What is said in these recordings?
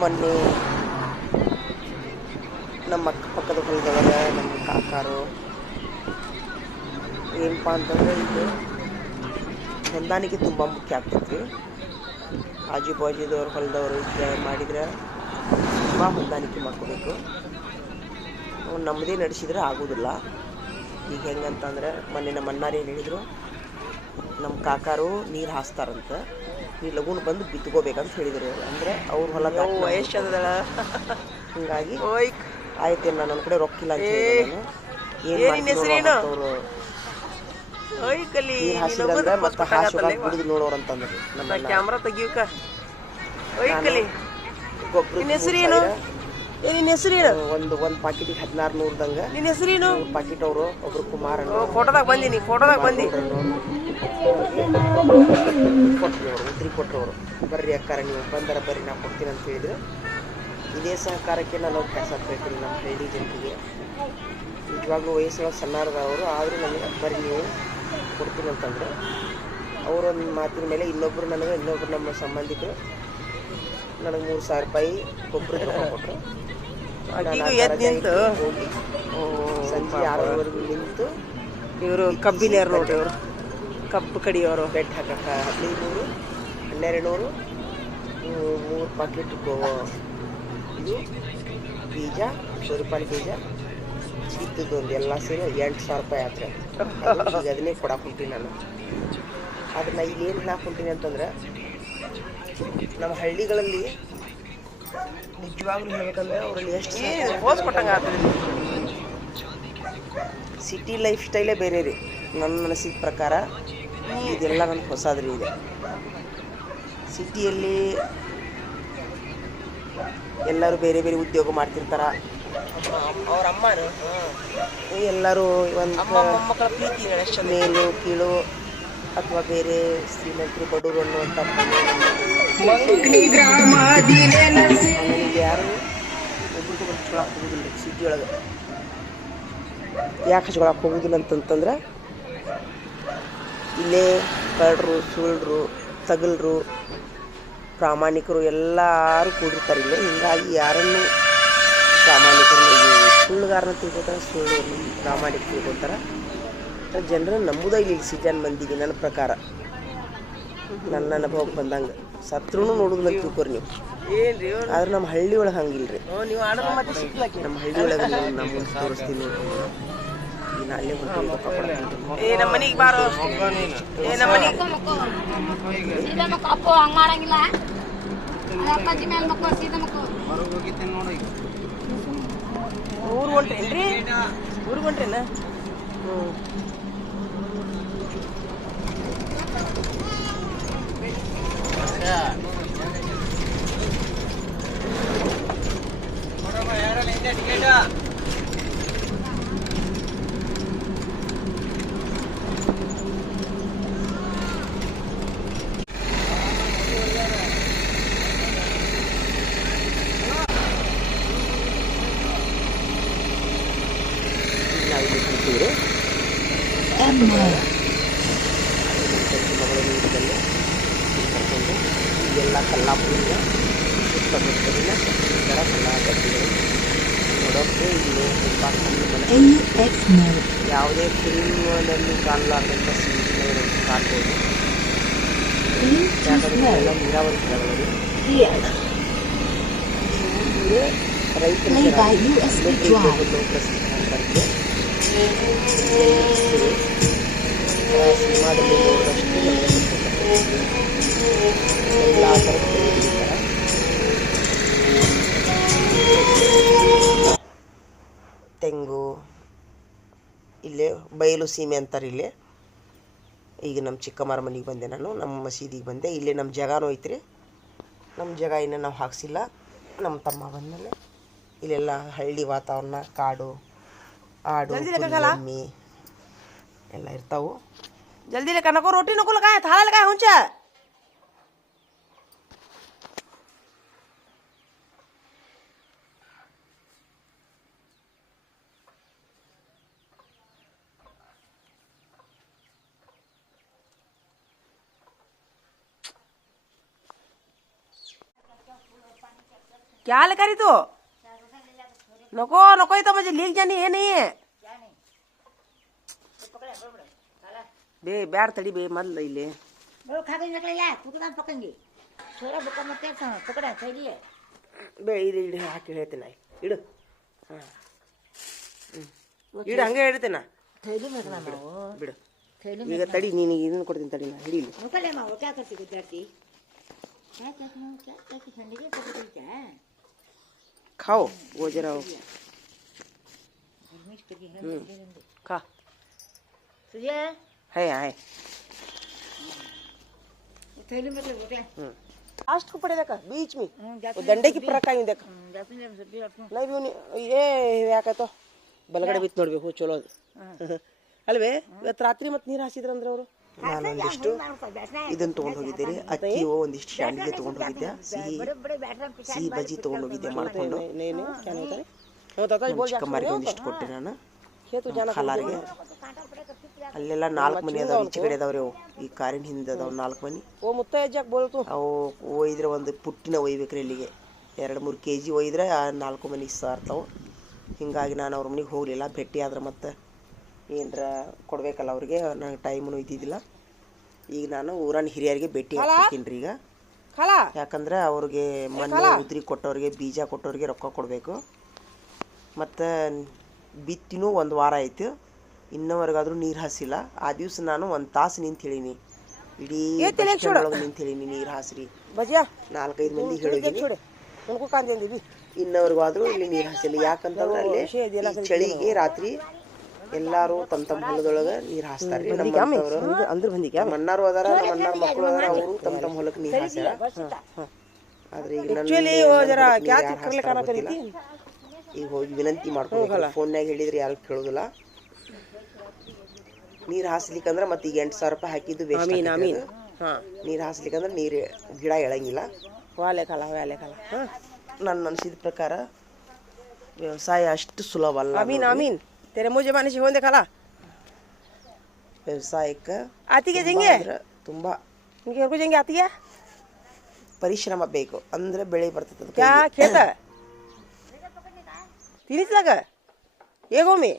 ಮೊನ್ನೆ ನಮ್ಮ ಅಕ್ಕಪಕ್ಕದ ಹೊಲದೊಳಗ ನಮ್ಮ ಕಾಕಾರು ಏನಪ್ಪ ಅಂತಂದ್ರೆ ಇದು ಹೊಂದಾಣಿಕೆ ತುಂಬ ಮುಖ್ಯ ಆಗ್ತೈತಿ. ಆಜು ಬಾಜುದವ್ರು ಹೊಲದವರು ಇದ್ರೆ ಮಾಡಿದ್ರೆ ತುಂಬ ಹೊಂದಾಣಿಕೆ ಮಾಡ್ಕೋಬೇಕು. ನಮ್ಮದೇ ನಡೆಸಿದ್ರೆ ಆಗೋದಿಲ್ಲ. ಈಗ ಹೆಂಗಂತಂದ್ರೆ ಮೊನ್ನೆ ನಮ್ಮ ಅಣ್ಣಾರು ಏನು ಹೇಳಿದರು, ನಮ್ಮ ಕಾಕಾರು ನೀರು ಹಾಸ್ತಾರಂತ, ನೀರು ಲಗೂನು ಬಂದು ಬಿತ್ಕೋಬೇಕಂತ ಹೇಳಿದರು. ಅಂದರೆ ಅವ್ರ ಹೊಲ ವಯಸ್ಸದಳ, ಹಿಂಗಾಗಿ ಆಯ್ತೇನು ನನ್ನ ಕಡೆ ರೊಕ್ಕಿಲ್ಲ ಅಂತ ಹೇಳಿ ಅವರು ಹಾಸಿದ್ರೆ ಮತ್ತೆ ಹಾಸಿ ಬಿಡುದು ನೋಡೋರಂತಂದ್ರೆ ನಮ್ಮ ಕ್ಯಾಮ್ರಾ ತೆಗಿಯಕ ಒಂದು ಪಾಕಿಟಿಗೆ 1600 ನಿನ್ನ ಹೆಸರೇನು? ಪಾಕಿಟ್ ಅವರು ಒಬ್ರು ಕುಮಾರ್ ಫೋಟೋದಾಗ ಬಂದಿನಿ, ಫೋಟೋದಾಗ ಬಂದಿ ಉದ್ರಿ ಕೊಟ್ಟರು. ಬರ್ರಿ ಅಕ್ಕಾರ ನೀವು ಬಂದರ ಬರ್ರಿ ನಾ ಕೊಡ್ತೀನಿ ಅಂತ ಹೇಳಿದ್ರು. ಇದೇ ಸಹಕಾರಕ್ಕೆ ನಾನು ಕೆಲಸ ಆಗ್ತಾಯಿದ್ದೀನಿ ನಮ್ಮ ಹಳ್ಳಿ ಜನರಿಗೆ. ನಿಜವಾಗ್ಲೂ ವಯಸ್ಸೊಳಗೆ ಸಣ್ಣಾರದವರು, ಆದರೂ ನನಗೆ ಬರ್ರಿ ನೀವು ಕೊಡ್ತೀನಿ ಅಂತಂದ್ರೆ ಅವರೊಂದು ಮಾತಿನ ಮೇಲೆ ಇನ್ನೊಬ್ಬರು ನಮ್ಮ ಸಂಬಂಧಿಕರು ನನಗೆ 3000 ರೂಪಾಯಿ ಗೊಬ್ಬರ ಕೊಟ್ಟರು. ಹೋಗಿ ಸಂಜೆ 6:00ವರೆಗೂ ನಿಂತು ಇವರು ಕಬ್ಬಿನಿಯರು ನೋಡಿ, ಇವರು ಕಬ್ಬು ಕಡಿಯೋರು ಬೆಡ್ ಹಾಕಕ್ಕೆ 1500 1200 3 ಪಾಕೆಟ್ ಇದು ಬೀಜ, ಸೂರ್ಯಪಾನ ಬೀಜ ಸಿಗ್ತದ್ದು ಒಂದು ಎಲ್ಲ ಸೇರಿ 8000 ರೂಪಾಯಿ ಆದ್ರೆ. ಈಗ ಅದನ್ನೇ ಕೊಡಕ್ಕೆ ಹೊಂಟೀನಿ ನಾನು. ಅದನ್ನ ಇಲ್ಲೇನು ಹೇಳಕ್ಕೆ ಹೊಂಟೀನಿ ಅಂತಂದ್ರೆ, ನಮ್ಮ ಹಳ್ಳಿಗಳಲ್ಲಿ ನಿಜವಾಗ್ಲೂ ಹೇಳ್ಬೇಕಂದ್ರೆ ಅವರಲ್ಲಿ ಎಷ್ಟು ಹೋಸ್ ಕೊಟ್ಟಂಗೆ ಆಗ್ತದೆ. ಸಿಟಿ ಲೈಫ್ ಸ್ಟೈಲೇ ಬೇರೆ ರೀ ನನ್ನ ಅನಿಸಿದ ಪ್ರಕಾರ. ಇದೆಲ್ಲ ನನಗೆ ಹೊಸದ್ರಿ ಇದೆ. ಸಿಟಿಯಲ್ಲಿ ಎಲ್ಲರೂ ಬೇರೆ ಬೇರೆ ಉದ್ಯೋಗ ಮಾಡ್ತಿರ್ತಾರ. ಅವ್ರ ಅಮ್ಮನು ಎಲ್ಲರೂ ಒಂದು ಮಕ್ಕಳ ಪ್ರೀತಿ ಮೇಲು ಕೀಳು ಅಥವಾ ಬೇರೆ ಶ್ರೀಮಂತರು ಬಡವರು ಅನ್ನುವಂಥ ಯಾರು ಒಬ್ರಿಗೂ ಹಚ್ಕೊಳಕ್ಕೆ ಹೋಗುದಿಲ್ಲ ಸಿಟಿ ಒಳಗೆ. ಯಾಕೆ ಹಚ್ಕೊಳಕ್ಕೆ ಹೋಗುದಿಲ್ಲ ಅಂತಂತಂದ್ರೆ, ಇಲ್ಲೇ ಕಳ್ಳರು, ಸುಳ್ರು, ತಗಲ್ರು ಪ್ರಾಮಾಣಿಕರು ಎಲ್ಲರೂ ಕೂಡಿರ್ತಾರೆ ಇಲ್ಲೇ. ಹೀಗಾಗಿ ಯಾರನ್ನು ಪ್ರಾಮಾಣಿಕರು ಸುಳ್ಳುಗಾರನ ತಿಳ್ಕೊತಾರೆ, ಸುಳ್ಳು ಪ್ರಾಮಾಣಿಕ ತಿಳ್ಕೊತಾರೆ. ಜನರು ನಂಬುದ ಇಲ್ಲಿ ಸೀಜನ್ ಮಂದಿಗೆ ನನ್ನ ಪ್ರಕಾರ, ನನ್ನ ಅನುಭವಕ್ಕೆ ಬಂದಂಗೆ. ಸತ್ರೂ ನೋಡುದಿಲ್ಲ ತಿಳ್ಕೊರಿ ನೀವು. ಆದ್ರೆ ನಮ್ಮ ಹಳ್ಳಿ ಒಳಗೆ ಹಂಗಿಲ್ರಿ. ನಮ್ಮ ಹಳ್ಳಿ ಒಳಗೆ ನಮ್ಮ ತೋರಿಸ್ತೀನಿ ನೋಡ್ಕೊಂಡು ಈಗ ಅಲ್ಲೇ ಹೊಂಟೀವಿ. ನಮ್ಮ ಮನೆಗೆ ಬಾರೋ, ನಮ್ಮ ಮನೆಗೆ ಊರು ಹೊಂಟ್ರೇನ್ರಿ? ಊರಿಗೆ ಹೊಂಟ್ರೇನ? ಹ್ಞೂ. ಎಲ್ಲ ಕಲ್ಲಾಪುರ ಸುತ್ತಮುತ್ತಲಿನ ಇತರ ಕಲಾಕೃತಿಗಳು ನೋಡೋಕ್ಕೆ ಇಲ್ಲಿ ತುಂಬ ಕಣ್ಣು ಯಾವುದೇ ಫಿಲ್ಮ್ನಲ್ಲಿ ಕಾಣಲಾರ್ದಂಥ ಸೀನ್ಗಳು ಕಾಣ್ಬೋದು. ಯಾಕಂದರೆ ಎಲ್ಲ ನೀರಾವರಿ ಸ್ಥಳಗಳು. ಸಿನಿಮಾದಲ್ಲಿ ನೋಡಿದಷ್ಟು ಎಲ್ಲ ಥರದ ತೆಂಗು ಇಲ್ಲೇ ಬಯಲು ಸೀಮೆ ಅಂತಾರೆ ಇಲ್ಲೇ. ಈಗ ನಮ್ಮ ಚಿಕ್ಕಮ್ಮರ ಮನೆಗೆ ಬಂದೆ ನಾನು, ನಮ್ಮ ಮಸೀದಿಗೆ ಬಂದೆ. ಇಲ್ಲೇ ನಮ್ಮ ಜಾಗನೂ ಐತ್ರಿ. ನಮ್ಮ ಜಾಗ ಇನ್ನೂ ನಾವು ಹಾಕ್ಸಿಲ್ಲ. ನಮ್ಮ ತಮ್ಮ ಬಂದಮೇಲೆ ಇಲ್ಲೆಲ್ಲ ಹಳ್ಳಿ ವಾತಾವರಣ, ಕಾಡು, ಆಡು, ಎಮ್ಮೆ ಎಲ್ಲ ಇರ್ತಾವೆ. ಜಲ್ದಿ ಲೇಕ नको रोटी नको लगाए थाला लगाए हुन्छ. क्या लेकर रही तू? नको नको, तो मुझे लीक जानी है नहीं है बे. ಬ್ಯಾಡ ತಡಿ ಬೇ, ಮೊದಲು ಇಲ್ಲಿ ಬೇ ಇದು ಇಡು, ಹಾಕಿ ಹೇಳ್ತೇನೆ. ಇಡು, ಹಾಂ ಇಡು, ಹಂಗೆ ಹೇಳ್ತೇನೆ. ಬಿಡು ಈಗ ತಡಿ, ನೀನು ಇದನ್ನು ಕೊಡ್ತೀನಿ ತಡಿ. ನಾ ಹಿಡೀಲಿ. खाओ वो जरा खा है है लास्ट को पड़ेगा का बीच में वो ದಂಡೆ की फरक आई देखा नहीं भी ये ಯಾಕೆ ತೋ ಬಲಗಡೆ ಬಿತ್ತು ನೋಡ್ಬೇಕು ಚಲೋ ಅಲ್ವೇ. ಇವತ್ತು ರಾತ್ರಿ ಮತ್ತೆ ನೀರು ಹಾಸಿದ್ರಂದ್ರೆ ಅವರು. ನಾನು ಒಂದಿಷ್ಟು ಇದನ್ನು ತೊಗೊಂಡು ಹೋಗಿದ್ದೀರಿ, ಅಕ್ಕಿ ಒಂದಿಷ್ಟು ಶಾಂಡಿಗೆ ತೊಗೊಂಡು ಹೋಗಿದ್ದೆ, ಸಿಹಿ ಬಜ್ಜಿ ತೊಗೊಂಡು ಹೋಗಿದ್ದೆ ಮಾಡಿಕೊಂಡು. ಚಿಕ್ಕಮ್ಮರಿಗೆ ಒಂದಿಷ್ಟು ಕೊಟ್ಟೆ ನಾನು ಖಲಾರಿಗೆ. ಅಲ್ಲೆಲ್ಲ 4 ಮನೆ ಅದಾವ, ಈಚೆ ಕಡೆ ಅದಾವ್ರಿ. ಅವು ಈ ಕಾರಿನ ಹಿಂದೆ ಅದಾವ 4 ಮನೆ. ಅವು ಒಯ್ದ್ರೆ ಒಂದು ಪುಟ್ಟಿನ ಒಯ್ಬೇಕ್ರಿ ಇಲ್ಲಿಗೆ 2-3 kg ಒಯ್ದ್ರೆ 4 ಮನೆ ಸಾರ್ತಾವೆ. ಹಿಂಗಾಗಿ ನಾನು ಅವ್ರ ಮನೆಗೆ ಹೋಗಲಿಲ್ಲ. ಭೇಟಿ ಆದ್ರೆ ಮತ್ತೆ ಏನರ ಕೊಡ್ಬೇಕಲ್ಲ ಅವ್ರಿಗೆ, ನಂಗೆ ಟೈಮೂ ಇದ್ದಿದ್ದಿಲ್ಲ. ಈಗ ನಾನು ಊರನ್ನ ಹಿರಿಯರಿಗೆ ಭೇಟಿ ಹಾಕ್ತೀನಿ ರೀ ಈಗ. ಯಾಕಂದ್ರೆ ಅವ್ರಿಗೆ ಮಣ್ಣು ಉದ್ರಿ ಕೊಟ್ಟವ್ರಿಗೆ, ಬೀಜ ಕೊಟ್ಟವ್ರಿಗೆ ರೊಕ್ಕ ಕೊಡಬೇಕು. ಮತ್ತು ಬಿತ್ತಿನೂ 1 ವಾರ ಆಯಿತು, ಇನ್ನವರೆಗಾದ್ರೂ ನೀರು ಹಾಸಿಲ್ಲ. ಆ ದಿವ್ಸ ನಾನು 1 ತಾಸು ನಿಂತು ಹೇಳೀನಿ, ಇಡೀ ಒಳಗೆ ನಿಂತು ಹೇಳೀನಿ ನೀರು ಹಾಸ್ರಿ. 4-5 ಮಂದಿ ಹೇಳಿದ್ದೀನಿ. ಇನ್ನವರೆಗಾದ್ರೂ ಇಲ್ಲಿ ನೀರು ಹಾಸಿಲ್ಲ. ಯಾಕಂತಂದ್ರೆ ಅಲ್ಲಿ ಚಳಿಗೆ ರಾತ್ರಿ ಎಲ್ಲಾರು ತಮ್ಮ ಹೊಲದೊಳಗೆ ನೀರು ಹಾಸ್ತಾರೆ. ಮಣ್ಣಾರು ಅದಾರ, ಮಣ್ಣಾರ ಮಕ್ಕಳು ಅದಾರ, ಅವರು ತಮ್ಮ ಹೊಲಕ್ಕೆ ನೀರು ಹಾಸ್ಯಾರ. ಆದ್ರೆ ಈಗ ಈಗ ಹೋಗಿ ವಿನಂತಿ ಮಾಡ್ಕೊಂಡು ಫೋನ್ಯಾಗ ಹೇಳಿದ್ರೆ ಯಾರು ಕೇಳೋದಿಲ್ಲ. ನೀರು ಹಾಸ್ಲಿಕ್ಕಂದ್ರೆ ಮತ್ತೆ ಈಗ 8,000 ರೂಪಾಯಿ ಹಾಕಿದ್ದು ವೇಸ್ಟ್. ನೀರು ಹಾಸ್ಲಿಕ್ಕಂದ್ರೆ ನೀರು ಗಿಡ ಎಳಂಗಿಲ್ಲ. ನನ್ನ ಅನಿಸಿದ ಪ್ರಕಾರ ವ್ಯವಸಾಯ ಅಷ್ಟು ಸುಲಭ ಅಲ್ಲ. तेरे मुझे माने से होने खाला ವ್ಯವಸಾಯಕ್ಕೆ ಆತಿಗೆ ಜಂಗೆ ತುಂಬಾ ನಿಮಗೆ ಯಾರು ಜಂಗೆ ಆತಿಗೆ ಪರಿಶ್ರಮ ಬೇಕು ಅಂದ್ರೆ ಬೆಳೆ ಬರ್ತದೆ क्या खेत तीन लाख एगो में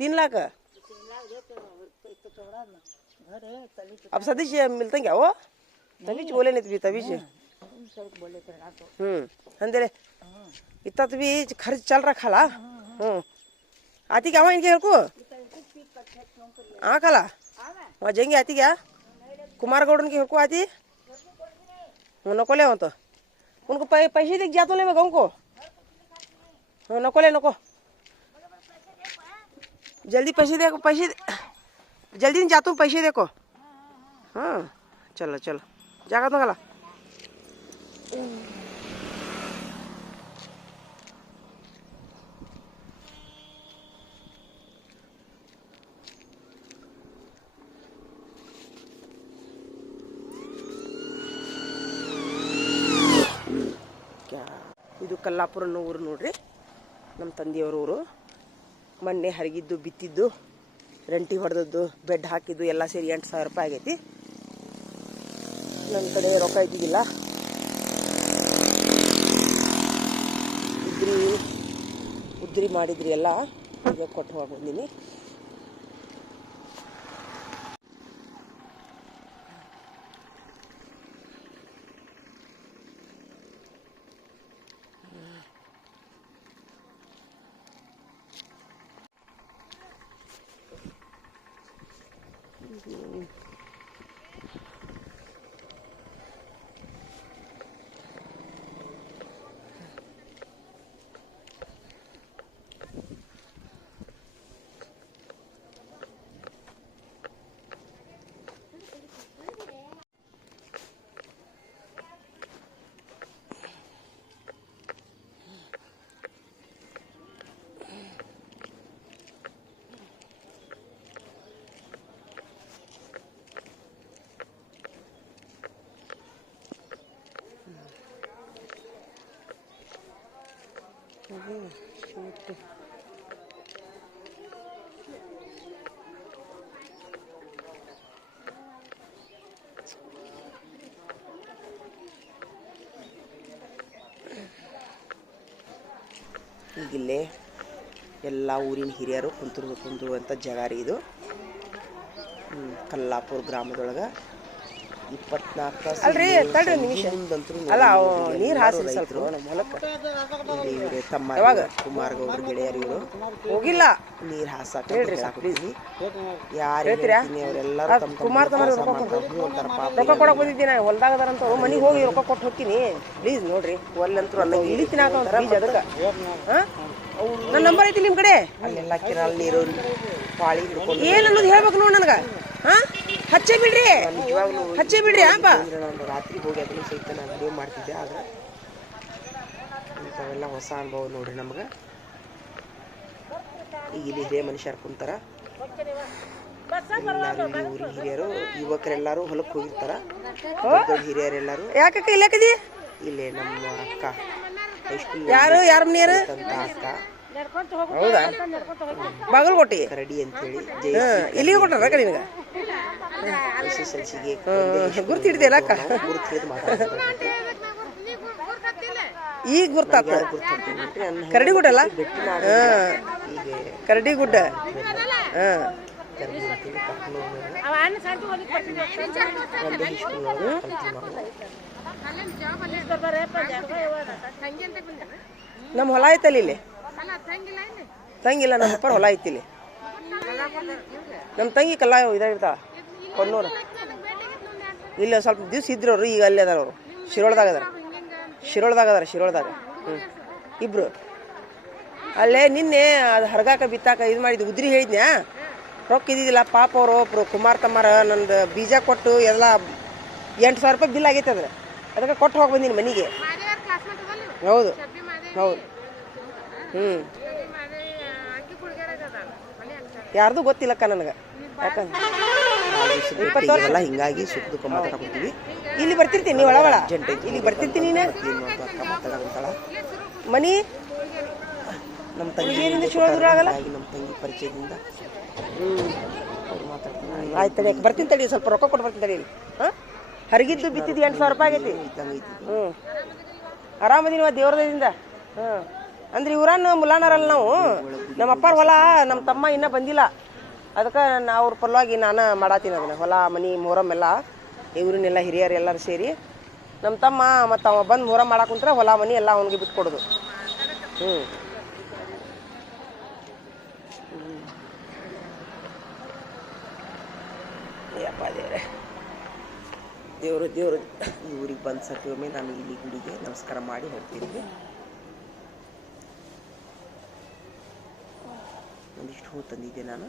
3 लाख अब सतीश मिलते क्या वो तभी बोले नहीं तभी अंधेरे इतना तो भी खर्च चल रखा ला आती क्या वहाँ इनके घर को हाँ कला वहाँ जाएंगे आती क्या कुमार गौड़न के घर को आती नको ले तो उनको पैसे देख जाते ले मैं गाँव को नको ले नको जल्दी पैसे देखो पैसे जल्दी नहीं जाता हूँ पैसे देखो हाँ चलो चलो जागा तो गला ಇದು ಕಲ್ಲಾಪುರ ಊರು ನೋಡ್ರಿ ನಮ್ಮ ತಂದೆಯವ್ರ ಊರು ಮೊನ್ನೆ ಹರಿಗಿದ್ದು ಬಿತ್ತಿದ್ದು ರಂಟಿ ಹೊಡೆದದ್ದು ಬೆಡ್ ಹಾಕಿದ್ದು ಎಲ್ಲ ಸೇರಿ 8,000 ರೂಪಾಯಿ ಆಗೈತಿ ನನ್ನ ಕಡೆ ರೊಕ್ಕ ಇದ್ದಿದ್ದಿಲ್ಲ ಉದ್ರಿ ಮಾಡಿದ್ರಿ ಎಲ್ಲ ಈಗ ಕೊಟ್ಟು ಹೋಗಿ ಬಂದೀನಿ ಈಗಿಲ್ಲೇ ಎಲ್ಲ ಊರಿನ ಹಿರಿಯರು ಕುಂತಿರುವಂಥ ಜಾಗ ರೀ ಇದು ಕಲ್ಲಾಪುರ ಗ್ರಾಮದೊಳಗೆ 24 ತಾಸು ಅಲ್ರಿ ತಡ್ರಿ ನಿಮಿಷ ಅಲ್ಲ ನೀರು ಹಾಸಿ ಸ್ವಲ್ಪ ನಮ್ಮ ಹೊಲಕ್ಕೆ ಇವ್ರೆ ತಮ್ಮ ಯಾವಾಗ ಕುಮಾರ್ ಗೌಡ್ರ ಗೆಳೆಯರು ಇವರು ಹೋಗಿಲ್ಲ ನೀರು ಹಾಸಾಕ ಹೇಳ್ರಿ ಪ್ಲೀಸ್ ಯಾರು ಹೇಳ್ತೀನಿ ಅವರೆಲ್ಲರೂ ತಮ್ಮ ಕುಮಾರ್ ತಮ್ಮ ರೊಕ್ಕ ಕೊಡಕ್ಕೆ ಬಂದಿದ್ದೀನಿ ಹೊಲ್ದಾಗ ಅದಾರಂತ ಮನೆಗೆ ಹೋಗಿ ರೊಕ್ಕ ಕೊಟ್ಟು ಹೋಗ್ತೀನಿ ಪ್ಲೀಸ್ ನೋಡ್ರಿ ಒಲ್ಲಂತರೂ ಅನ್ನೋ ಇಲ್ಲಿ ತಿನ್ನಾಕ ಬೀಜ ಅದಕ್ಕೆ ಹಾಂ ನನ್ನ ನಂಬರ್ ಐತಿ ನಿಮ್ಮ ಕಡೆ ಅಲ್ಲೆಲ್ಲ ಕಿರಾಲ್ ನೀರು ಪಾಳಿ ಹಿಡ್ಕೊಂಡು ಏನು ಅನ್ನೋದು ಹೇಳ್ಬೇಕು ನೋಡಿ ನನಗೆ ಹಾಂ ಹಚ್ಚೇ ಬಿಡ್ರಿ ನಿಜವಾಗ್ಲೂ ಹಚ್ಚೇ ಬಿಡ್ರಿ ಹಾಂಪ ನಾನು ರಾತ್ರಿ ಹೋಗಿ ಅದನ್ನು ಸಹಿತ ನಾನು ವಿಡಿಯೋ ಮಾಡ್ತಿದ್ದೆ ಆದ್ರೆ ಇಂಥವೆಲ್ಲ ಹೊಸ ಅನುಭವ ನೋಡ್ರಿ ನಮ್ಗೆ ಈಗ ಇಲ್ಲಿ ಹಿರಿಯ ಮನುಷ್ಯರು ಕುಂತಾರ ಊರಿನ ಹಿರಿಯರು ಯುವಕರೆಲ್ಲರೂ ಹೊಲಕ್ಕೆ ಹೋಗಿರ್ತಾರ ದೊಡ್ಡ ಹಿರಿಯರೆಲ್ಲರೂ ಯಾಕಕ್ಕ ಇಲ್ಲಕದಿ ಇಲ್ಲೇ ನಮ್ಮ ಅಕ್ಕ ಹೈಸ್ಕೂಲ್ ಯಾರು ಯಾರ ಮನೆಯರು ಅಂತ ಅಕ್ಕ ಹೌದಾ ಬಾಗಲಕೋಟೆ ಕರಡಿ ಅಂತೇಳಿ ಇಲ್ಲಿಗೆ ಕೊಟ್ಟಾರ ಕಡೆ ನಿನಗೆ SSLCಗೆ ಗುರ್ತು ಹಿಡಿದಿಲ್ಲ ಅಕ್ಕ ಗುರ್ತು ಹಿಡಿದು ಮಾತಾಡ್ತಾರೆ ಈಗ ಗುರ್ತಾತ ಕರಡಿಗುಡ್ಡ ಅಲ್ಲ ಕರಡಿಗುಡ್ಡ ಹಾಂ ನಮ್ಮ ಹೊಲ ಐತಲ್ಲ ಇಲ್ಲಿ ತಂಗಿಲ್ಲ ನಮ್ಮ ಅಪ್ಪರ ಹೊಲ ಐತಿ ಇಲ್ಲಿ ನಮ್ಮ ತಂಗಿ ಕಲ್ಲ ಇದಾಗಿರ್ತಾವ ಕೊನ್ನೂರು ಇಲ್ಲ ಸ್ವಲ್ಪ ದಿವ್ಸ ಇದ್ರು ಅವರು ಈಗ ಅಲ್ಲೇ ಅದಾರ ಅವರು ಶಿರೋಳದಾಗ ಇಬ್ರು ಅಲ್ಲೇ ನಿನ್ನೆ ಅದು ಹರ್ಗಾಕ ಬಿತ್ತಾಕ ಇದು ಮಾಡಿದ್ದು ಉದ್ರಿ ಹೇಳಿದ್ನ್ಯಾ ರೊಕ್ಕ ಇದ್ದಿದ್ದಿಲ್ಲ ಪಾಪ ಅವರು ಒಬ್ರು ಕುಮಾರ್ ತಮ್ಮಾರ ನಂದು ಬೀಜ ಕೊಟ್ಟು ಎಲ್ಲ 8,000 ರೂಪಾಯಿ ಬಿಲ್ ಆಗೈತೆ ಅದ್ರ ಅದಕ್ಕೆ ಕೊಟ್ಟು ಹೋಗಿ ಬಂದೀನಿ ಮನೆಗೆ ಹೌದು ಹೌದು ಯಾರ್ದು ಗೊತ್ತಿಲ್ಲಕ್ಕ ನನಗೆ ಯಾಕಂದ್ರೆ 20 ವರ್ಷ ಹಿಂಗಾಗಿ ಸುಖ ದುಃಖ ಮಾತಾಡ್ಕೊತೀವಿ ಇಲ್ಲಿ ಬರ್ತಿರ್ತೀನಿ ಒಳ ಒಳ ಇಲ್ಲಿ ಬರ್ತಿರ್ತೀನಿ ನೀನು ಮನಿ ನಮ್ಮ ತಂಗಿ ಆಗಲ್ಲ ನಮ್ಮ ತಂಗಿ ಪರಿಚಯದಿಂದ ಆಯ್ತು ತಡಿ ಬರ್ತೀನಿ ತಡಿ ಸ್ವಲ್ಪ ರೊಕ್ಕ ಕೊಟ್ಟು ಬರ್ತೀನಿ ತಡಿ ಹಾಂ ಹರಿಗಿದ್ದು ಬಿತ್ತಿದ್ದು 8,000 ರೂಪಾಯಿ ಆಗೈತಿ. ಹ್ಞೂ ಆರಾಮದಿನವ ದೇವ್ರದಿಂದ. ಹ್ಞೂ ಅಂದ್ರೆ ಇವ್ರನ್ನ ಮುಲಾನರಲ್ಲ ನಾವು. ನಮ್ಮ ಅಪ್ಪಾರ ಹೊಲ ನಮ್ಮ ತಮ್ಮ ಇನ್ನೂ ಬಂದಿಲ್ಲ, ಅದಕ್ಕೆ ಅವ್ರ ಪರವಾಗಿ ನಾನು ಮಾಡತ್ತೀನಿ ಅದನ್ನು. ಹೊಲ ಮನೆ ಮೊಹರಮ್ ಎಲ್ಲ ಇವ್ರನ್ನೆಲ್ಲ ಹಿರಿಯರು ಎಲ್ಲರೂ ಸೇರಿ ನಮ್ಮ ತಮ್ಮ ಮತ್ತು ಅವ ಬಂದು ಮೊಹರಮ್ ಮಾಡಕ್ಕೆ ಕುಂತ್ರೆ ಹೊಲ ಮನೆ ಎಲ್ಲ ಅವನಿಗೆ ಬಿಟ್ಕೊಡೋದು. ಹ್ಞೂ ಯಪ್ಪ ದೇವ್ರೆ, ದೇವರು ಊರಿಗೆ ಬಂದು ಸತಿ ಒಮ್ಮೆ ನಾನು ಇಲ್ಲಿ ಗುಡಿಗೆ ನಮಸ್ಕಾರ ಮಾಡಿ ಹೋಗ್ತೀನಿ. ಒಂದಿಷ್ಟು ಹೂ ತಂದಿದ್ದೆ ನಾನು.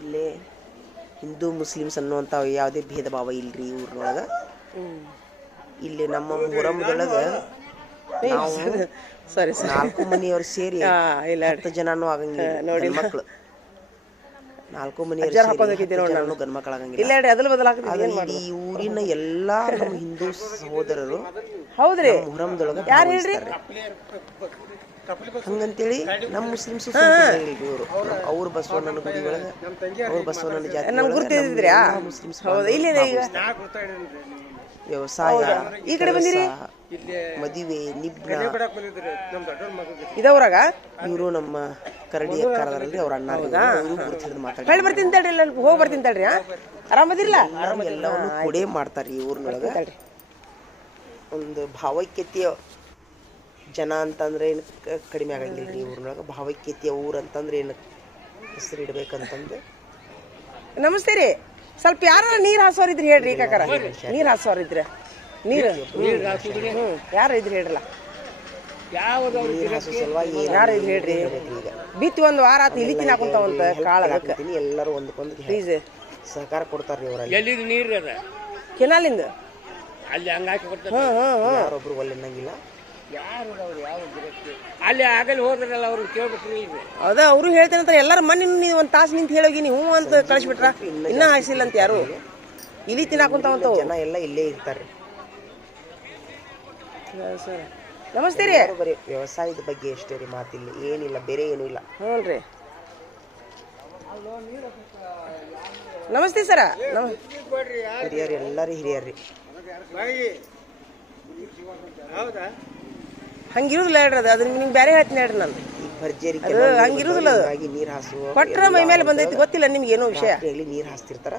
ಇಲ್ಲೇ ಹಿಂದೂ ಮುಸ್ಲಿಮ್ಸ್ ಅನ್ನುವಂಥ ಯಾವುದೇ ಭೇದ ಭಾವ ಇಲ್ರಿ ಊರಿನೊಳಗೆ. ಇಲ್ಲಿ ನಮ್ಮ ಮೊಹರಮ್ದೊಳಗೆ ನಾವು ಸರಿ 4 ಮನೆಯವ್ರು ಸೇರಿ 10 ಜನನೂ ಆಗಂಗಿಲ್ಲ. ನೋಡಿ ಮಕ್ಕಳು 4 ಮನೆಯವ್ರು ಗಂಡು ಮಕ್ಕಳು ಆಗಂಗಿಲ್ಲ. ಈ ಊರಿನ ಎಲ್ಲಾ ನಮ್ಮ ಹಿಂದೂ ಸಹೋದರರು ಹೌದ್ರಿ ಮೊಹರಮ್ದೊಳಗೆ ಯಾರು ಹೇಳ್ರಿ ಹಂಗಂತೇಳಿ ನಮ್ಮ ಮುಸ್ಲಿಮ್ಸ್ ಇವರು ಅವ್ರ ಬಸವಣ್ಣನ ಗುಡಿ ಒಳಗೆ ಅವ್ರ ಬಸವಣ್ಣನ ಜಾತಿ ಮುಸ್ಲಿಮ್ಸ್ ವ್ಯವಸಾಯ ಈ ಕಡೆ ಬಂದಿರಿ ಮದುವೆ ನಿಬ್ನ ಇದವ್ರಾಗ ಇವರು ನಮ್ಮ ಕರಡಿ ಅಕ್ಕಾರದಾರಲ್ರಿ ಅವ್ರ ಅಣ್ಣ ಮಾತಾಡಿ ಬರ್ತೀನಿ ತಡ್ರಿ ಹೋಗಿ ಬರ್ತೀನಿ ತಡ್ರಿ. ಆರಾಮದಿರಲ್ಲ ಎಲ್ಲವನ್ನು ಕೂಡೇ ಮಾಡ್ತಾರ್ರಿ ಈ ಊರಿನೊಳಗೆ. ಒಂದು ಭಾವೈಕ್ಯತೆಯ ಜನ ಅಂತಂದ್ರೆ ಏನು ಕಡಿಮೆ ಆಗಂಗಿಲ್ಲ ರೀ ಊರಿನೊಳಗೆ. ಭಾವೈಕ್ಯತೆಯ ಊರು ಅಂತಂದ್ರೆ ಏನು ಹೆಸರು ಇಡ್ಬೇಕಂತಂದು. ನಮಸ್ತೆ ರೀ, ಸ್ವಲ್ಪ ಯಾರ ನೀರು ಹಾಸೋರಿದ್ರಿ ಹೇಳ್ರಿ ಕಾಕಾರ. ನೀರು ಹಾಸೋರಿದ್ರೆ ನೀರು ಯಾರು ಇದ್ರಿ ಹೇಳ್ರಲ್ಲ. ಯಾರು ಇದ್ರಿ ಹೇಳ್ರಿ. ಬಿತ್ತಿ 1 ವಾರ ಆತು ಇಲ್ಲಿ ತಿನ್ನಾಕುಂತಾವಂತ ಕಾಳ ಎಲ್ಲರೂ ಒಂದಕ್ಕೊಂದು ಪ್ಲೀಸ್ ಸಹಕಾರ ಕೊಡ್ತಾರ್ರಿ ಅವರಲ್ಲಿ. ಕೆನಾಲಿಂದ ಅಲ್ಲಿ ಹಂಗಾಕಿ ಯಾರೊಬ್ರು ಒಳ್ಳೆನ್ನಂಗಿಲ್ಲ. ಅಲ್ಲಿ ಆಗಲಿ ಹೋದ್ರಲ್ಲ ಅವ್ರು ಕೇಳ್ಬಿಟ್ರಿ. ಅದ ಅವರು ಹೇಳ್ತೇನಂತ ಎಲ್ಲಾರು ಮಣ್ಣು ನೀವು 1 ತಾಸು ನಿಂತು ಹೇಳೋಗಿ ನೀವು ಅಂತ ಕಳಿಸ್ಬಿಟ್ರ ಇನ್ನೂ ಹಾಯಿಸಿಲ್ಲ ಅಂತ ಯಾರು. ಇಲ್ಲಿ ತಿನ್ನಾಕುಂತಾವಂತ ಜನ ಎಲ್ಲ ಇಲ್ಲೇ ಇರ್ತಾರೆ. ಸರ್ ನಮಸ್ತೆ ರೀ. ಬರೀ ವ್ಯವಸಾಯದ ಬಗ್ಗೆ ಅಷ್ಟೇ ರೀ, ಮಾತಿಲ್ಲ, ಏನಿಲ್ಲ, ಬೇರೆ ಏನೂ ಇಲ್ಲ. ಹ್ಞೂ ರೀ ನಮಸ್ತೆ ಸರ. ಹಿರಿಯರು ಎಲ್ಲರೂ ಹಿರಿಯರ್ರಿ. ಹಂಗಿರುದಿಲ್ಲ ಹೇಳ್ರಿ ಅದು. ಅದನ್ನ ನಿಮ್ಗೆ ಬೇರೆ ಹೇಳ್ತೀನಿ ಹೇಳ್ರಿ ನಾನು. ಭರ್ಜರಿ ಹಂಗಿರುದಿಲ್ಲ ಅದು. ನೀರು ಹಾಸುವ ಕೊಟ್ರ ಮೈ ಮೇಲೆ ಬಂದೈತಿ ಗೊತ್ತಿಲ್ಲ ನಿಮ್ಗೆ ಏನೋ ವಿಷಯ. ನೀರು ಹಾಸ್ತಿರ್ತಾರ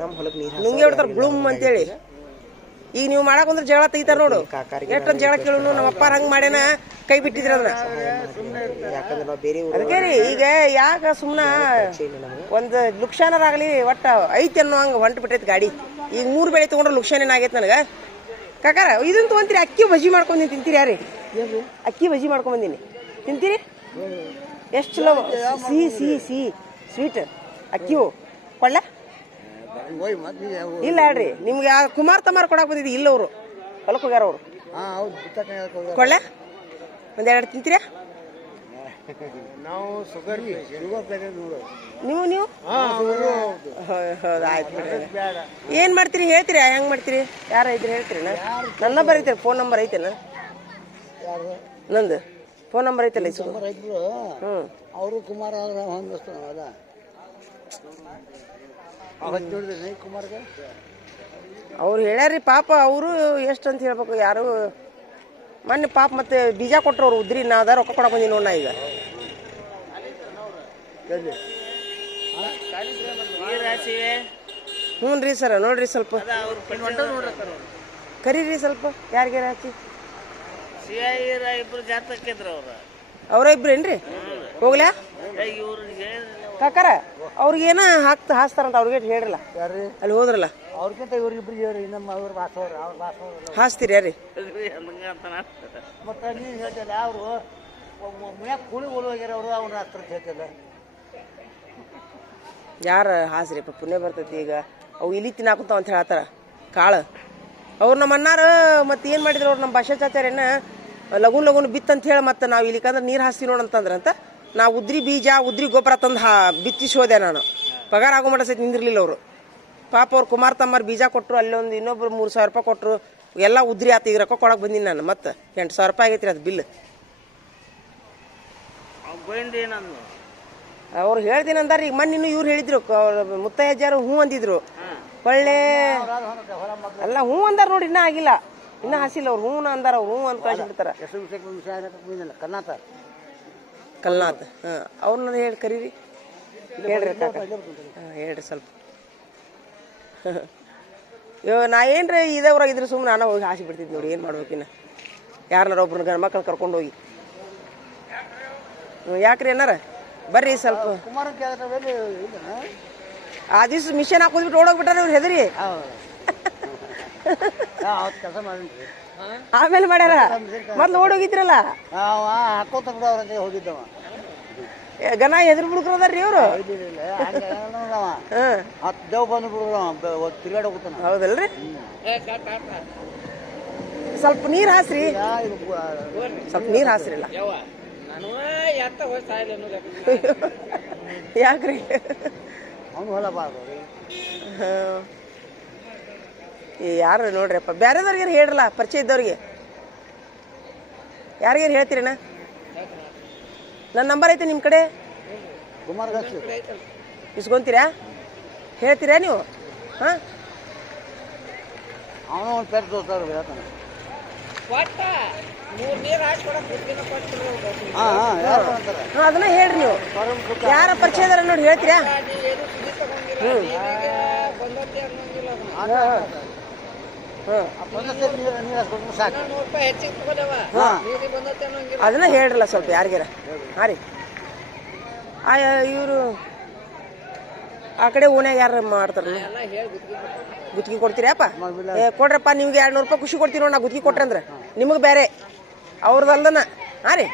ನಮ್ಮ ಹೊಲಕ್ಕೆ ನೀರು ನುಂಗೆ ಬಿಡ್ತಾರ ಬ್ಲೂಮ್ ಅಂತೇಳಿ. ಈಗ ನೀವು ಮಾಡಕ್ ಅಂದ್ರೆ ಜಗಳ ತೆಗಿತಾರ ನೋಡು. ಎಷ್ಟೊಂದು ಜಗಳ ಕೇಳು ನಮ್ಮ ಅಪ್ಪಾರ ಹಂಗೆ ಮಾಡ್ಯಾನ ಕೈ ಬಿಟ್ಟಿದ್ರ ಅದನ್ನ. ಯಾಕಂದ್ರೆ ನಾವು ಬೇರೆ ಅದಕ್ಕೆ ರೀ ಈಗ ಯಾಕ ಸುಮ್ಮನೆ ಒಂದು ಲುಕ್ಷಾನರಾಗಲಿ ಒಟ್ಟ ಐತಿ ಅನ್ನೋ ಹಂಗೆ ಹೊಂಟು ಬಿಟ್ಟೈತಿ ಗಾಡಿ. ಈಗ 3 ಬೆಳೆ ತೊಗೊಂಡ್ರೆ ಲುಕ್ಷಾನ ಏನಾಗೈತೆ ನನಗೆ ಕಾಕಾರ. ಇದನ್ನ ತೊಗೊಂತೀರಿ, ಅಕ್ಕಿ ಬಜ್ಜಿ ಮಾಡ್ಕೊಂಡು ತಿಂತೀರಿ ಯಾರೀ? ಅಕ್ಕಿ ಬಜ್ಜಿ ಮಾಡ್ಕೊಂಬಂದಿನಿ ತಿಂತೀರಿ. ಎಷ್ಟು ಚಲೋ ಸಿಹಿ ಸ್ವೀಟ್ ಅಕ್ಕಿವು ಕೊಳ್ಳ ಇಲ್ಲ ಹೇಳ್ರಿ. ನಿಮ್ಗೆ ಕುಮಾರ್ ತಮಾರ್ ಕೊಡಕ್ ಬಂದಿದ್ದಿ ಇಲ್ಲ ಅವರು ಹೊಲಕ್ಕೆ ಹೋಗ್ಯಾರ ಅವರು. ಕೊಳ್ಳ 1 2 ತಿಂತೀರಾ ನೀವು ಹೌದು ಆಯ್ತು. ಏನು ಮಾಡ್ತೀರಿ ಹೇಳ್ತೀರಿ? ಹೆಂಗೆ ಮಾಡ್ತೀರಿ? ಯಾರು ಇದ್ರಿ ಹೇಳ್ತೀರಿ? ನನ್ನ ನಂಬರ್ ಐತೆ, ಫೋನ್ ನಂಬರ್ ಐತೆನ ನಂದು? ಫೋನ್ ನಂಬರ್ ಐತಲ್ಲ ಇಸು. ಹ್ಞೂ ಅವರು ಕುಮಾರ ಅವ್ರು ಹೇಳ್ಯಾರ್ರಿ ಪಾಪ. ಅವರು ಎಷ್ಟು ಅಂತ ಹೇಳ್ಬೇಕು ಯಾರು ಮೊನ್ನೆ ಪಾಪ ಮತ್ತೆ ಬೀಜ ಕೊಟ್ಟರು ಅವ್ರು ಉದ್ರಿ. ನಾ ಅದ ರೊಕ್ಕ ಕೊಡಕ್ಕೆ ಬಂದೀನಿ ನೋಡ ಈಗ. ಹ್ಞೂ ರೀ ಸರ ನೋಡ್ರಿ ಸ್ವಲ್ಪ ಕರೀರಿ ಸ್ವಲ್ಪ. ಯಾರಿಗಾರ ಹಾಕಿ ಅವ್ರ ಇಬ್ರು ಏನ್ರಿ ಹೋಗ್ಲ್ಯಾ ಕಾಕಾರ? ಅವ್ರಿಗೇನ ಹಾಸ್ತಾರಂತ ಅವ್ರಿಗೆ ಹೇಳ್ರಲ್ಲ. ಅಲ್ಲಿ ಹೋದ್ರಲ್ಲ ಹಾಸ್ತೀರಿ ಯಾರೀ? ಯಾರ ಹಾಸ್ರಿಪ್ಪ ಪುಣ್ಯ ಬರ್ತೈತಿ. ಈಗ ಅವು ಇಲ್ಲಿ ತಿನ್ನಾಕುಂತಾವ ಅಂತ ಹೇಳತ್ತಾರ ಕಾಳು. ಅವ್ರು ನಮ್ಮ ಅಣ್ಣಾರ ಮತ್ತೆ ಏನು ಮಾಡಿದ್ರು ಅವ್ರು ನಮ್ಮ ಭಾಷಾ ಚಾಚಾರೇನ ಲಗುನ್ ಬಿತ್ತಂತ ಹೇಳಿ ಮತ್ತೆ ನಾವು ಇಲ್ಲಿಕಂದ್ರೆ ನೀರು ಹಾಸ್ತೀವಿ ನೋಡಂತಂದ್ರಂತ. ನಾವು ಉದ್ರಿ ಬೀಜ ಉದ್ರಿ ಗೊಬ್ಬರ ತಂದು ಬಿತ್ತಿಸಿ ಹೋದೆ ನಾನು ಪಗಾರ ಆಗೋ ಮಟ್ಟ ಸಹಿತ ನಿಂದಿರ್ಲಿಲ್ಲ ಅವರು. ಪಾಪ ಅವ್ರು ಕುಮಾರ್ ತಮ್ಮರು ಬೀಜ ಕೊಟ್ಟರು, ಅಲ್ಲೊಂದು ಇನ್ನೊಬ್ರು 3,000 ರೂಪಾಯಿ ಕೊಟ್ಟರು. ಎಲ್ಲ ಉದ್ರಿ ಆತು. ಈಗ ರೊಕ್ಕ ಕೊಡಕ್ಕೆ ಬಂದೀನಿ ನಾನು. ಮತ್ತೆ 8,000 ರೂಪಾಯಿ ಆಗೈತ್ರಿ ಅದು ಬಿಲ್. ಅವ್ರು ಹೇಳ್ತೀನಿ ಅಂದಾರ. ಈಗ ಮೊನ್ನೆ ಇವ್ರು ಹೇಳಿದ್ರು, ಮುತ್ತಯ್ಯಜ್ಜಾರು ಹ್ಞೂ ಅಂದಿದ್ರು. ಒಳ್ಳೆ ಅಲ್ಲ ಹ್ಞೂ ಅಂದಾರ ನೋಡಿ. ಇನ್ನೂ ಆಗಿಲ್ಲ, ಇನ್ನೂ ಹಾಸಿಲ್ಲ. ಅವ್ರು ಹ್ಞೂ ಅಂದಾರ. ಅವ್ರು ಹ್ಞೂ ಅಂತ ಕಳಿಸ್ಬಿಡ್ತಾರ. ಕಲ್ನಾಥ್. ಹಾಂ, ಅವ್ರನ್ನ ಹೇಳಿ ಕರೀರಿ. ಹೇಳ್ರಿ ಕಾಕ. ಹಾಂ ಹೇಳ್ರಿ ಸ್ವಲ್ಪ. ನಾ ಏನ್ರಿ ಇದೇ ಊರಾಗ ಇದ್ರೆ ಸುಮ್ಮನೆ ನಾನು ಹೋಗಿ ಹಾಸಿ ಬಿಡ್ತಿದ್ದೆ ನೋಡಿ. ಏನು ಮಾಡ್ಬೇಕಿನ್ನ ಯಾರನ್ನಾರ ಒಬ್ರನ್ನ ಗಂಡ ಮಕ್ಕಳು ಕರ್ಕೊಂಡು ಹೋಗಿ. ಯಾಕ್ರಿ ಏನಾರ ಬರ್ರಿ ಸ್ವಲ್ಪ. ಆ ದಿವ್ಸ ಮಿಷನ್ ಹಾಕೋದ್ಬಿಟ್ಟು ಓಡೋಗ್ಬಿಟ್ಟಾರ ಇವ್ರು ಹೆದರಿ. ಆಮೇಲೆ ಮಾಡ್ಯಾರ. ಮೊದ್ಲು ಓಡೋಗಿದ್ರಲ್ಲ ಹೋಗಿದ್ದವ. ಗನ ಎದುರು ಬಿಡ್ಕೊದಾರ್ರಿ ಇವ್ರು. ಹೌದಲ್ರಿ. ಸ್ವಲ್ಪ ನೀರ್ ಹಾಸ್ರಿ. ಸ್ವಲ್ಪ ನೀರ್ ಹಾಸ್ರಿಲ್ಲ. ಯಾಕ್ರಿ ಯಾರು ನೋಡ್ರಿಪ್ಪ. ಬ್ಯಾರೆದವ್ರಿಗೆ ಹೇಳ್ರಲ್ಲ, ಪರಿಚಯ ಇದ್ದವ್ರಿಗೆ. ಯಾರಿಗಾರು ಹೇಳ್ತೀರಣ್ಣ? ನನ್ನ ನಂಬರ್ ಐತೆ ನಿಮ್ಮ ಕಡೆ, ಇಸ್ಕೊಂತೀರಾ? ಹೇಳ್ತೀರಾ ನೀವು? ಹಾಂ, ಅದನ್ನ ಹೇಳ್ರಿ ನೀವು. ಯಾರ ಪರಿಚಯ ಇದಾರ ನೋಡಿ ಹೇಳ್ತೀರಾ? ಅದನ್ನ ಹೇಳ್ರಲ್ಲ ಸ್ವಲ್ಪ ಯಾರಿಗಾರ. ಹಾಂ ರೀ. ಇವರು ಆ ಕಡೆ ಓನ್ಯಾಗ ಯಾರು ಮಾಡ್ತಾರ? ಗುತ್ತಿಗೆ ಕೊಡ್ತೀರಪ್ಪ? ಕೊಡ್ರಪ್ಪ. ನಿಮ್ಗೆ 200 ರೂಪಾಯಿ ಖುಷಿ ಕೊಡ್ತೀವಿ ನೋಡಿ. ನಾ ಗುತ್ತಿಗೆ ಕೊಟ್ರೆ ಅಂದ್ರೆ ನಿಮಗೆ ಬೇರೆ, ಅವ್ರದಲ್ದನ. ಹಾಂ ರೀ.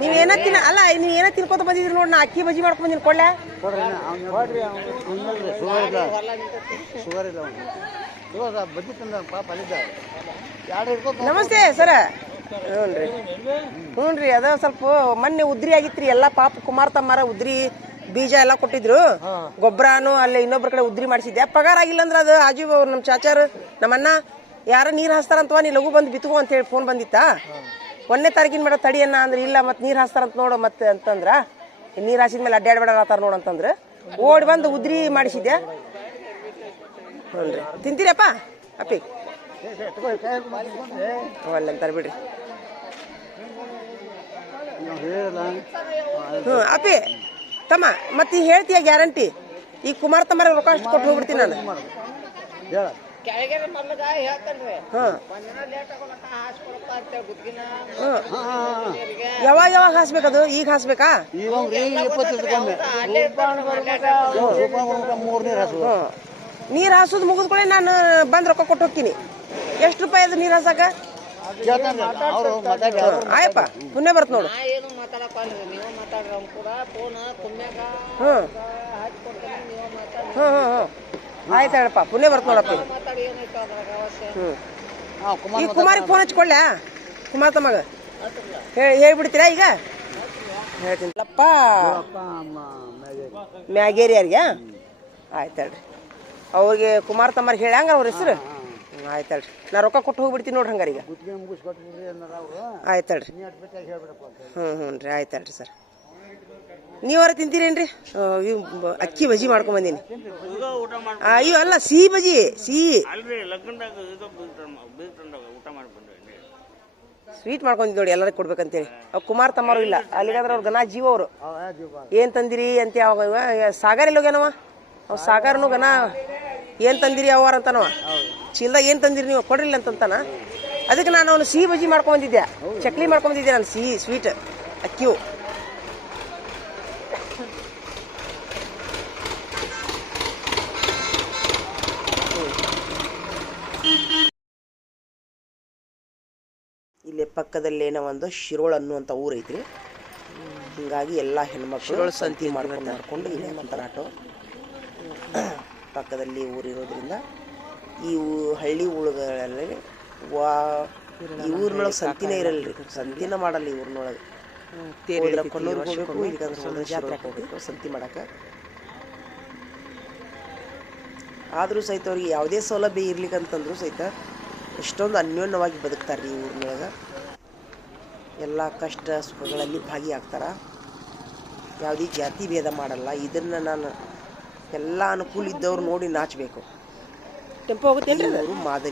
ನೀವು ಏನ ಅಲ್ಲ, ನೀವು ಏನ ತಿನ್ಕೋತ ಬಂದಿದ್ರಿ ನೋಡಿ. ನಾ ಅಕ್ಕಿ ಬಜ್ಜಿ ಮಾಡ್ಕೊಂಡ್ ಬಂದಿನಿ. ಕೊಡ್ಲ? ನಮಸ್ತೆ ಸರ. ಹ್ಞೂ ರೀ. ಅದ ಸ್ವಲ್ಪ ಮೊನ್ನೆ ಉದ್ರಿ ಆಗಿತ್ರಿ. ಎಲ್ಲ ಪಾಪ ಕುಮಾರ್ ತಮ್ಮಾರ ಉದ್ರಿ ಬೀಜ ಎಲ್ಲ ಕೊಟ್ಟಿದ್ರು. ಗೊಬ್ಬರನು ಅಲ್ಲೇ ಇನ್ನೊಬ್ರ ಕಡೆ ಉದ್ರಿ ಮಾಡಿಸಿದ್ದೆ. ಪಗಾರ ಆಗಿಲ್ಲ ಅಂದ್ರೆ ಅದು ಆಜು ಅವ್ರು ನಮ್ಮ ಚಾಚಾರು ನಮ್ಮ ಅಣ್ಣ ಯಾರ ನೀರು ಹಾಸ್ತಾರಂತವ, ನೀ ಲಘು ಬಂದು ಬಿತ್ಕೋ ಅಂತ ಹೇಳಿ ಫೋನ್ ಬಂದಿತ್ತಾ. 1ನೇ ತಾರೀಕಿನ ಮೇಡ ತಡಿಯನ್ನ ಅಂದ್ರೆ ಇಲ್ಲ, ಮತ್ತೆ ನೀರು ಹಾಸ್ತಾರಂತ ನೋಡು ಮತ್ತೆ ಅಂತಂದ್ರ. ನೀರು ಹಾಸಿದ್ಮೇಲೆ ಅಡ್ಡಾಡ್ಬೇಡ ಆತಾರ ನೋಡಂತಂದ್ರೆ ಓಡಿ ಬಂದು ಉದ್ರಿ ಮಾಡಿಸಿದ್ದೆ. ಹ್ಞೂ ರೀ. ತಿಂತೀರಪ್ಪ ಅಪ್ಪಿ? ಅಲ್ಲಂತಾರೆ ಬಿಡ್ರಿ. ಹ್ಞೂ ಅಪ್ಪಿ ತಮ್ಮ, ಮತ್ತೆ ಈಗ ಹೇಳ್ತೀಯ ಗ್ಯಾರಂಟಿ? ಈಗ ಕುಮಾರ್ ತಮ್ಮರ ರೊಕ್ಕ ಅಷ್ಟು ಕೊಟ್ಟು ಹೋಗ್ಬಿಡ್ತೀನಿ ನಾನು. ಯಾವಾಗ ಯಾವಾಗ ಹಾಸ್ಬೇಕದು? ಈಗ ಹಾಸ್ಬೇಕಾ? ನೀರ್ ಹಾಸೋದು ಮುಗಿದ್ಕೊಳ್ಳೆ ನಾನು ಬಂದ್ ರೊಕ್ಕ ಕೊಟ್ಟು ಹೋಗ್ತೀನಿ. ಎಷ್ಟು ರೂಪಾಯಿ ಅದು ನೀರ್ ಹಾಸಾಕ? ಆಯಪ್ಪ ಪುಣ್ಯ ಬರ್ತ ನೋಡು. ಆಯ್ತು ಹೇಳಪ್ಪ, ಪುಣ್ಯ ಬರ್ತ ನೋಡಪ್ಪ. ಈಗ ಕುಮಾರಿಗೆ ಫೋನ್ ಹಚ್ಕೊಳ್ಳ? ಕುಮಾರ್ ತಮ್ಮಗ ಹೇಳ್ಬಿಡ್ತೀರಾ ಈಗ? ಹೇಳ್ತೀನಿಲ್ಲಪ್ಪ. ಮ್ಯಾಗೇರಿ ಯಾರಿಗೆ? ಆಯ್ತು ಹೇಳ್ರಿ. ಅವ್ರಿಗೆ ಕುಮಾರ್ ತಮ್ಮರಿಗೆ ಹೇಳಿ ಹಂಗಾರ ಅವ್ರ ಹೆಸರು? ಆಯ್ತು ಹೇಳ್ರಿ. ನಾ ರೊಕ್ಕ ಕೊಟ್ಟು ಹೋಗ್ಬಿಡ್ತೀನಿ ನೋಡ್ರಿ ಹಂಗಾರ. ಈಗ ಆಯ್ತು ಹೇಳ್ರಿ. ಹ್ಞೂ ರೀ. ಆಯ್ತು ಹೇಳ್ರಿ ಸರ್. ನೀವರ ತಿಂತೀರೇನ್ರಿ? ಅಕ್ಕಿ ಬಜ್ಜಿ ಮಾಡ್ಕೊಂಬಂದೀನಿ. ಅಯ್ಯೋ ಅಲ್ಲ, ಸಿಹಿ ಬಜ್ಜಿ. ಸಿಹಿ ಸ್ವೀಟ್ ಮಾಡ್ಕೊಂಡಿದ್ದು ನೋಡಿ, ಎಲ್ಲರಿಗೂ ಕೊಡ್ಬೇಕಂತೇಳಿ. ಅವ್ ಕುಮಾರ್ ತಮ್ಮರು ಇಲ್ಲ ಅಲ್ಲಿಗಾದ್ರೆ ಅವ್ರ ಗನ ಜೀವ. ಅವರು ಏನು ತಂದಿರಿ ಅಂತ ಅವಾಗ ಸಾಗರ್ ಎಲ್ಲೋಗ್ಯಾನವ. ಅವ್ ಸಾಗರ್ನು ಗನ ಏನು ತಂದಿರಿ ಅವಾರ ಅಂತಾನವ. ಚೀಲ್ದಾಗ ಏನು ತಂದಿರಿ ನೀವು ಕೊಡ್ರಿಲ್ಲ ಅಂತಂತಾನ. ಅದಕ್ಕೆ ನಾನು ಅವನು ಸಿಹಿ ಬಜ್ಜಿ ಮಾಡ್ಕೊಂಬಂದಿದ್ದೆ, ಚಕ್ಲಿ ಮಾಡ್ಕೊಂಬಂದಿದ್ದೆ ನಾನು. ಸಿಹಿ ಸ್ವೀಟ್ ಅಕ್ಕಿವು. ಇಲ್ಲಿ ಪಕ್ಕದಲ್ಲೇನೋ ಒಂದು ಶಿರೋಳ್ ಅನ್ನುವಂಥ ಊರು ಐತ್ರಿ. ಹೀಗಾಗಿ ಎಲ್ಲ ಹೆಣ್ಮಕ್ಳು ಸಂತಿ ಮಾಡ್ಕೊಂಡು ಇಲ್ಲೇ ಒಂಥರ ಆಟೋ ಪಕ್ಕದಲ್ಲಿ ಊರಿರೋದ್ರಿಂದ ಈ ಹಳ್ಳಿ ಊರುಗಳಲ್ಲಿ ಈ ಊರಿನೊಳಗೆ ಸಂತಿನೇ ಇರಲ್ರಿ. ಸಂತಿನ ಮಾಡಲ್ಲ ಈ ಊರಿನೊಳಗೆ. ಕೊಣ್ಣೂರಿಗೆ ಹೋಗ್ಬೇಕು, ಇಲ್ಲಿಗಂದ್ರೆ ಜಾತ್ರೆ ಹೋಗ್ಬೇಕು ಸಂತಿ ಮಾಡಕ್ಕೆ. ಆದರೂ ಸಹಿತ ಅವ್ರಿಗೆ ಯಾವುದೇ ಸೌಲಭ್ಯ ಇರ್ಲಿಕ್ಕಂತಂದ್ರೂ ಸಹಿತ ಎಷ್ಟೊಂದು ಅನ್ಯೋನ್ಯವಾಗಿ ಬದುಕ್ತಾರೆ ಈ ಊರಿನೊಳಗೆ. ಎಲ್ಲ ಕಷ್ಟ ಸುಖಗಳಲ್ಲಿ ಭಾಗಿಯಾಗ್ತಾರೆ. ಯಾವುದೇ ಜಾತಿ ಭೇದ ಮಾಡಲ್ಲ. ಇದನ್ನು ನಾನು ಎಲ್ಲ ಅನುಕೂಲ ಇದ್ದವ್ರು ನೋಡಿ ನಾಚಬೇಕು. ಟೆಂಪೋ ಹೋಗುತ್ತೇನ್ರಿ? ಮಾದರಿ